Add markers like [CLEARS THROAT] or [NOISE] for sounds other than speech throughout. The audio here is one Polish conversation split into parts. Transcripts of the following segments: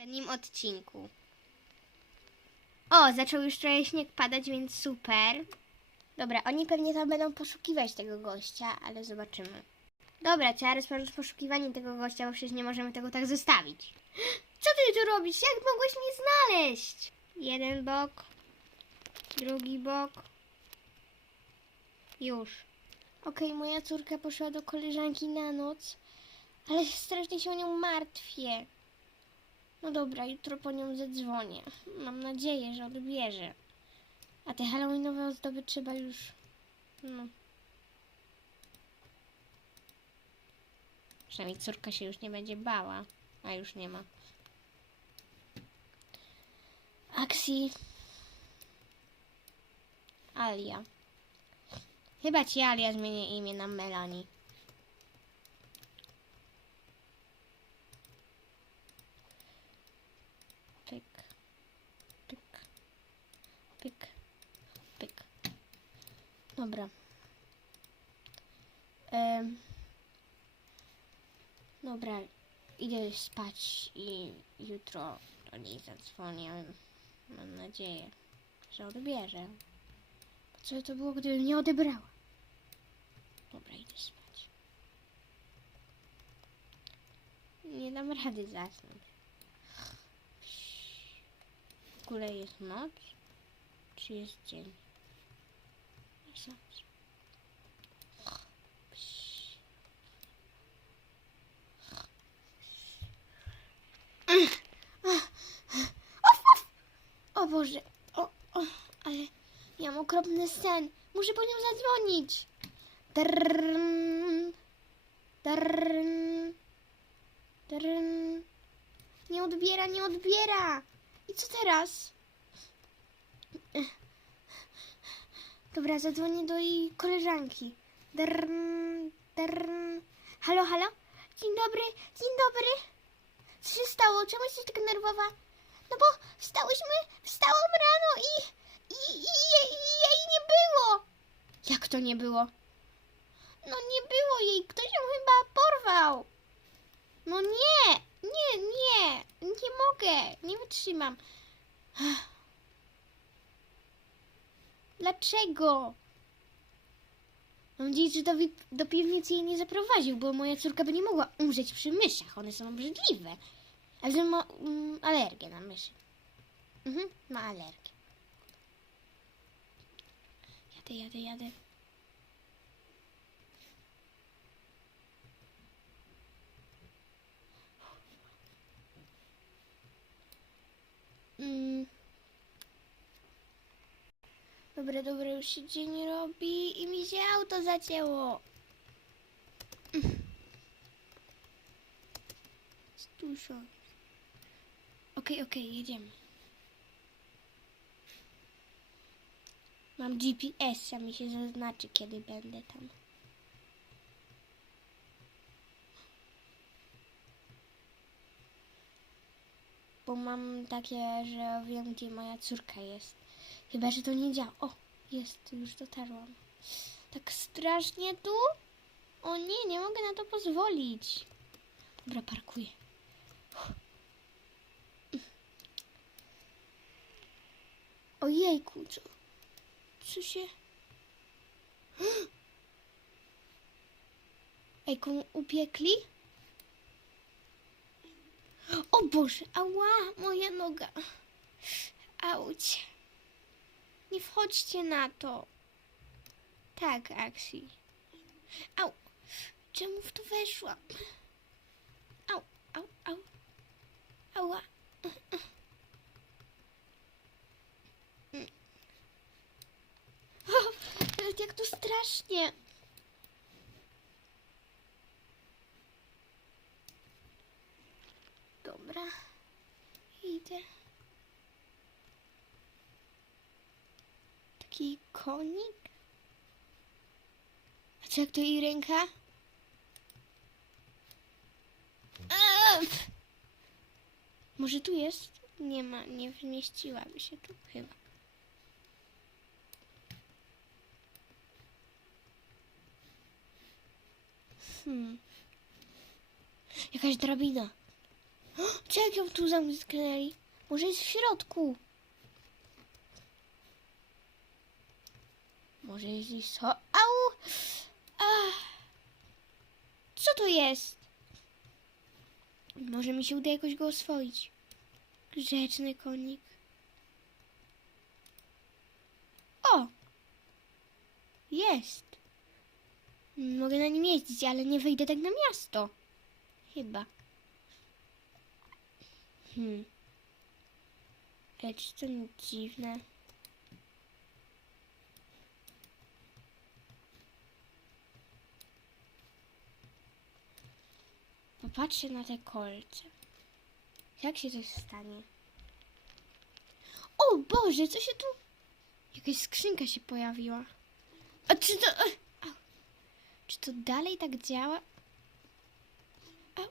poprzednim odcinku. O, zaczął już trochę śnieg padać, więc super. Dobra, oni pewnie tam będą poszukiwać tego gościa, ale zobaczymy. Dobra, trzeba rozpocząć poszukiwanie tego gościa, bo przecież nie możemy tego tak zostawić. [GASPS] Co ty tu robisz? Jak mogłeś mnie znaleźć? Jeden bok, drugi bok. Już. Okej, moja córka poszła do koleżanki na noc, ale strasznie się o nią martwię. No dobra, jutro po nią zadzwonię. Mam nadzieję, że odbierze. A te halloweenowe ozdoby trzeba już... No. Przynajmniej córka się już nie będzie bała. A już nie ma. Aksi. Alia. Chyba ci Alia zmienię imię na Melanie. Dobra. Em. Dobra, idę spać i jutro do niej zadzwonię. Mam nadzieję, że odbierze. Co to było, gdybym nie odebrała? Dobra, idę spać. Nie dam rady zasnąć. W ogóle jest noc? Czy jest dzień? Noc. O Boże, o, o, ale ja mam okropny sen. Muszę po nią zadzwonić. Drrrn, drrrn. Nie odbiera, nie odbiera. I co teraz? Ech. Dobra, zadzwonię do jej koleżanki. Drrrn, drrrn. Halo, halo? Dzień dobry, dzień dobry. Co się stało? Czemu jesteś taka nerwowa? No bo wstałyśmy, wstałam rano i, i, i, jej- i jej nie było. Jak to nie było? No nie było jej, ktoś ją chyba porwał. No nie, nie, nie, nie mogę, nie wytrzymam. Dlaczego? Mam nadzieję, że do, do piwnicy jej nie zaprowadził, bo moja córka by nie mogła umrzeć przy myszach. One są obrzydliwe. Ale ma mm, alergię na myszy. Mhm, ma alergię. Jadę, jadę, jadę. Mm. Dobra, dobra, już się dzień robi i mi się auto zacięło. [CLEARS THROAT] Dużo. Okej, okej, jedziemy. Mam GPS, a mi się zaznaczy, kiedy będę tam. Bo mam takie, że wiem, gdzie moja córka jest. Chyba, że to nie działa. O, jest, już dotarłam. Tak strasznie tu? O nie, nie mogę na to pozwolić. Dobra, parkuję. Ojejku, co, co się... Ej, komu upiekli? O Boże, ała, moja noga. Auć. Nie wchodźcie na to. Tak, Aksi. Au. Czemu w to weszłam? Au, au, au. Ała. Jak to strasznie. Dobra. Idę. Taki konik? A co jak to jej ręka? Może tu jest? Nie ma, nie wmieściłaby się tu chyba. Hmm. Jakaś drabina. [GASPS] Co jak ją tu zamknęli? Może jest w środku? Może jest gdzieś so... Au! Co to jest? Może mi się uda jakoś go oswoić. Grzeczny konik. O! Jest. Mogę na nim jeździć, ale nie wyjdę tak na miasto. Chyba. Hmm. Ale czy to nie dziwne? Popatrzcie na te kolce. Jak się coś stanie? O Boże, co się tu... Jakaś skrzynka się pojawiła. A czy to... Au. Czy to dalej tak działa? Au,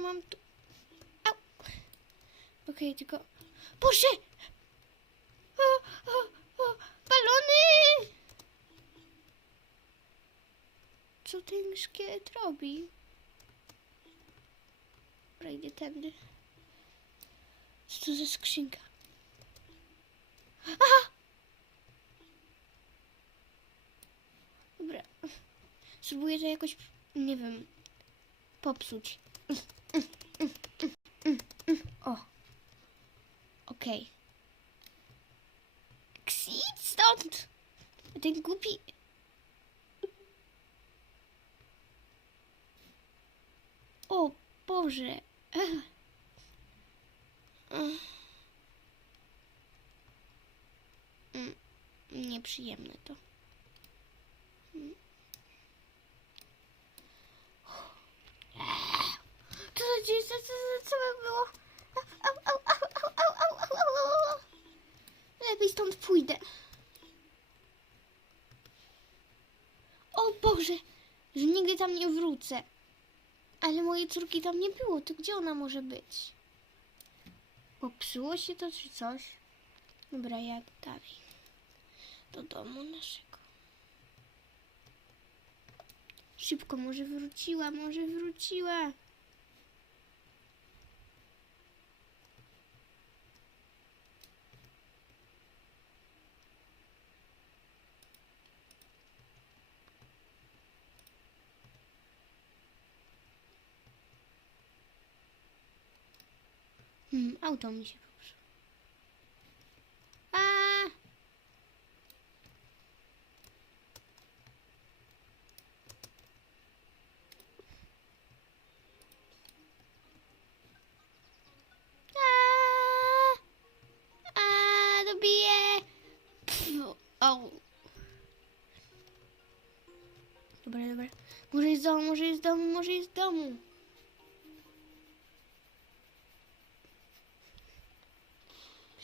mam tu... Au. Okej, tylko... Boże! O, o, o, balony! Co ten szkielet robi? Dobra, idę tędy. Co to za skrzynka? Aha! Dobra. Spróbuję to jakoś, nie wiem, popsuć. O. Okej. Ksít stąd! Ten głupi... O Boże. Mm, Nieprzyjemne to. Mm. Co to dzieje? Co, co, co, by było? Au. Lepiej stąd pójdę. O Boże, że nigdy tam nie wrócę. Ale mojej córki tam nie było, to gdzie ona może być? Popsuło się to czy coś? Dobra, jadę dalej. Do domu naszego. Szybko, może wróciła, może wróciła. Hmm, auto mi się popsuło. Au. Dobra, dobra. Może jest w domu, może jest w domu, może jest w domu.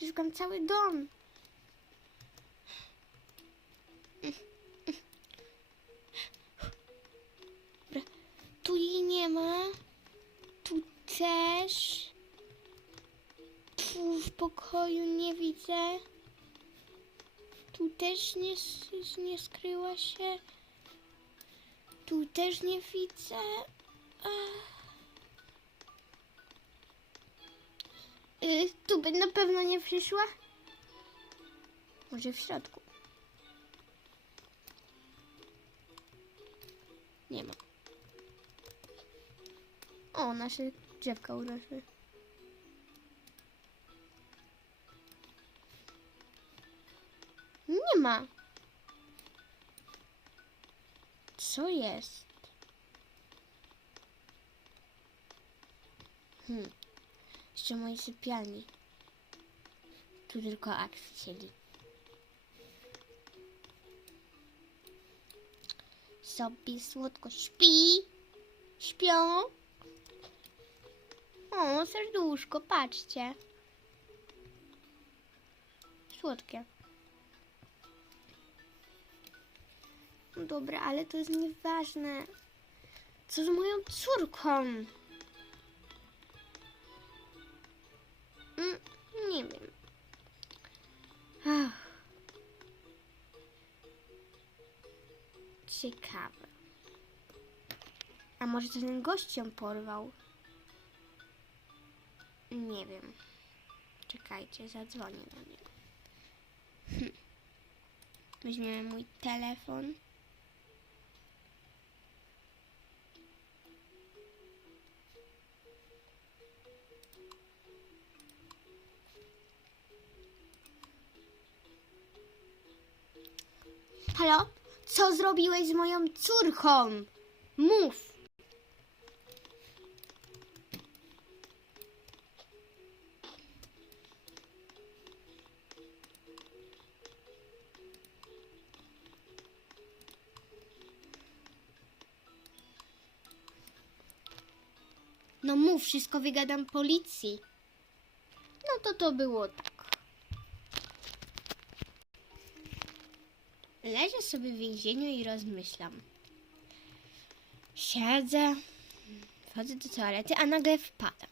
Szukam cały dom. Dobra. Tu jej nie ma. Tu też. Tu w pokoju nie widzę. Tu też nie, nie skryła się. Tu też nie widzę. Ach. Y, tu by na pewno nie przyszła. Może w środku. Nie ma. O, nasze drzewka urosły. Nie ma. Co jest? Hmm. Jeszcze mojej sypialni. Tu tylko Aks siedzi. Sobie słodko śpi. Śpią. O, serduszko, patrzcie. Słodkie. No Dobra, ale to jest nieważne. Co z moją córką? Nie wiem. Ach. Ciekawe. A może ten gość ją porwał? Nie wiem. Czekajcie, zadzwonię do niego. Hm. Weźmiemy mój telefon. Halo? Co zrobiłeś z moją córką? Mów. No mów, wszystko wygadam policji. No to to było tak. Sobie w więzieniu i rozmyślam. Siedzę, wchodzę do toalety, a nagle wpadam.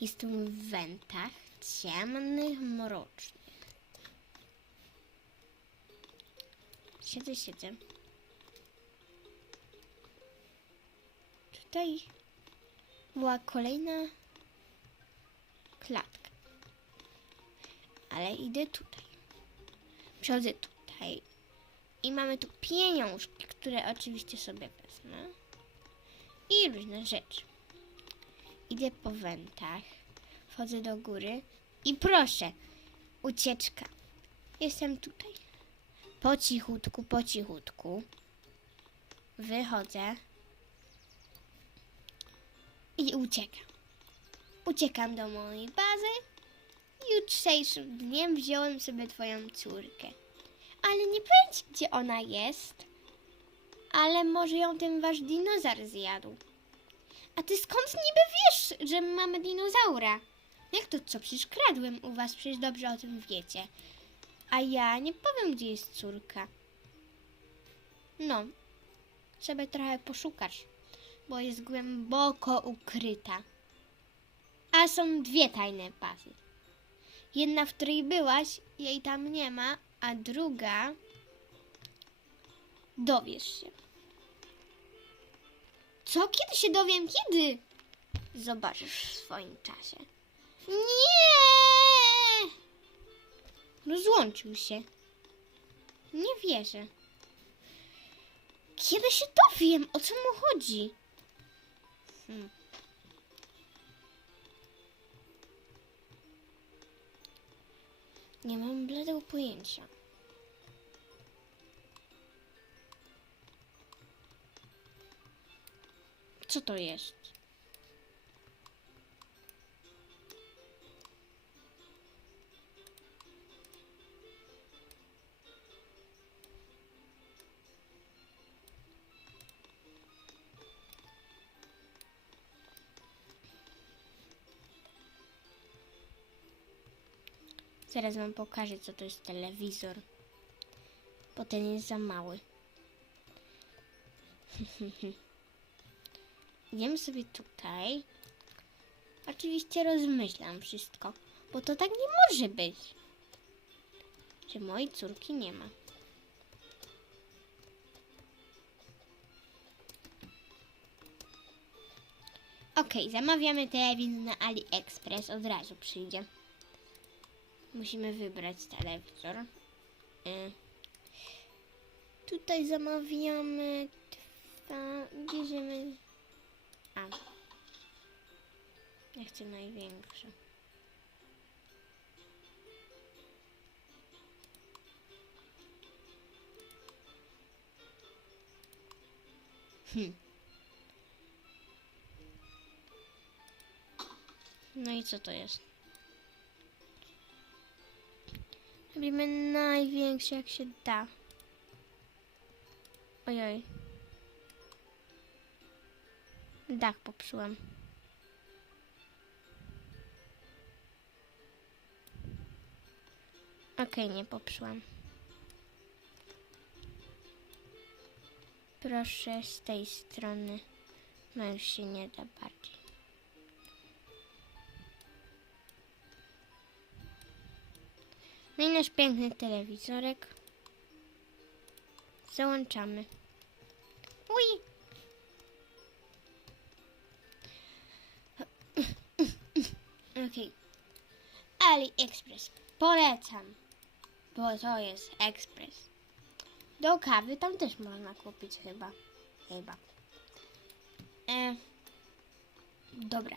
Jestem w wentach ciemnych, mrocznych. Siedzę, siedzę. Tutaj była kolejna klatka. Ale idę tutaj. Przechodzę tutaj. I mamy tu pieniążki, które oczywiście sobie wezmę. I różne rzeczy. Idę po wentach. Wchodzę do góry. I proszę, ucieczka. Jestem tutaj. Po cichutku, po cichutku. Wychodzę. I uciekam. Uciekam do mojej bazy. Jutrzejszym dniem wziąłem sobie twoją córkę. Ale nie powiem ci, gdzie ona jest. Ale może ją ten wasz dinozaur zjadł. A ty skąd niby wiesz, że mamy dinozaura? Jak to co? Przecież kradłem u was, przecież dobrze o tym wiecie. A ja nie powiem, gdzie jest córka. No, sobie trochę poszukasz, bo jest głęboko ukryta. A są dwie tajne bazy. Jedna, w której byłaś, jej tam nie ma, a druga dowiesz się. Co? Kiedy się dowiem? Kiedy? Zobaczysz w swoim czasie. Nie! Rozłączył się. Nie wierzę. Kiedy się dowiem? O co mu chodzi? Hmm. Nie mam bladego pojęcia. Co to jest? Zaraz wam pokażę, co to jest telewizor. Bo ten jest za mały. [LAUGHS] Idziemy sobie tutaj. Oczywiście rozmyślam wszystko, bo to tak nie może być. Że mojej córki nie ma. Okej, zamawiamy telewizor na AliExpress, od razu przyjdzie. Musimy wybrać telewizor. Y. Tutaj zamawiamy dwa, bierzemy... A. Ja chcę największy. Hm. No i co to jest? Robimy największe jak się da. Ojoj. Dach popsułem. Okej, nie popsułem. Proszę z tej strony. No już się nie da bardziej. No i nasz piękny telewizorek. Załączamy. Uj! Okej. AliExpress. Polecam. Bo to jest ekspres. Do kawy tam też można kupić chyba. Chyba. E, dobra.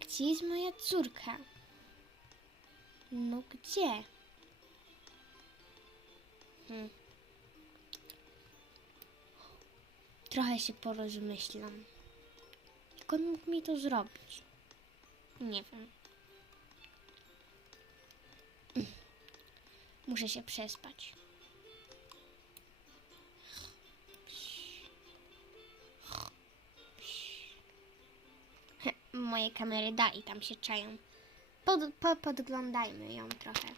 Gdzie jest moja córka? No gdzie? Hmm. Trochę się porozmyślam. Jak on mógł mi to zrobić? Nie wiem. [CLEARS THROAT] Muszę się przespać. [CLEARS THROAT] Moje kamery dalej tam się czają. Pod, po, podglądajmy ją trochę.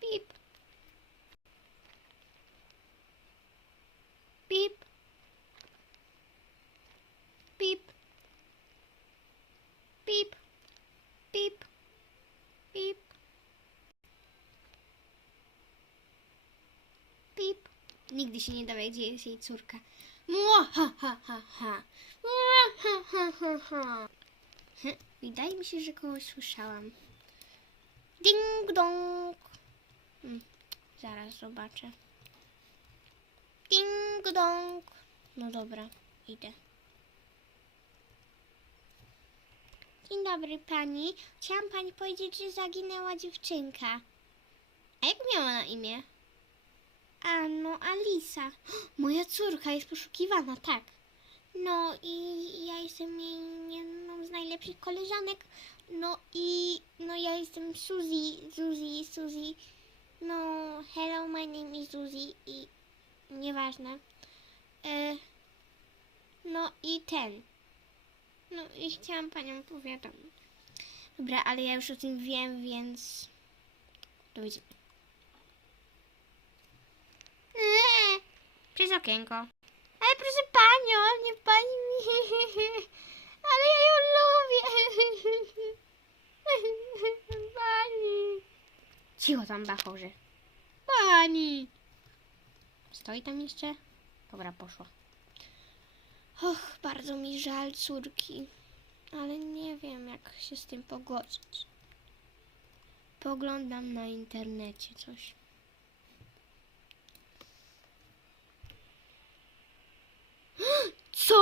Pip. Pip. Pip. Pip. Pip. Pip. Pip. Nigdy się nie dowie, gdzie jest jej córka. Wydaje mi się, że kogoś słyszałam. Ding dong. Hmm, zaraz zobaczę. Ding dong. No dobra, idę. Dzień dobry pani. Chciałam pani powiedzieć, że zaginęła dziewczynka. A jak miała na imię? A no, Alisa. Moja córka jest poszukiwana, tak. No i ja jestem jedną z najlepszych koleżanek. No i no ja jestem Suzy, Suzy, Suzy. No, hello, my name is Suzy i nieważne. E, no i ten. No i chciałam panią powiadomić. Dobra, ale ja już o tym wiem, więc do widzenia. Eee, [LAUGHS] przez okienko. Ale proszę panią, nie pani mi. [LAUGHS] Ale ja ją lubię. [LAUGHS] Pani. Cicho tam, bachorze. Pani. Stoi tam jeszcze? Dobra, poszła. Och, bardzo mi żal córki. Ale nie wiem, jak się z tym pogodzić. Poglądam na internecie coś. [GASPS] 啊走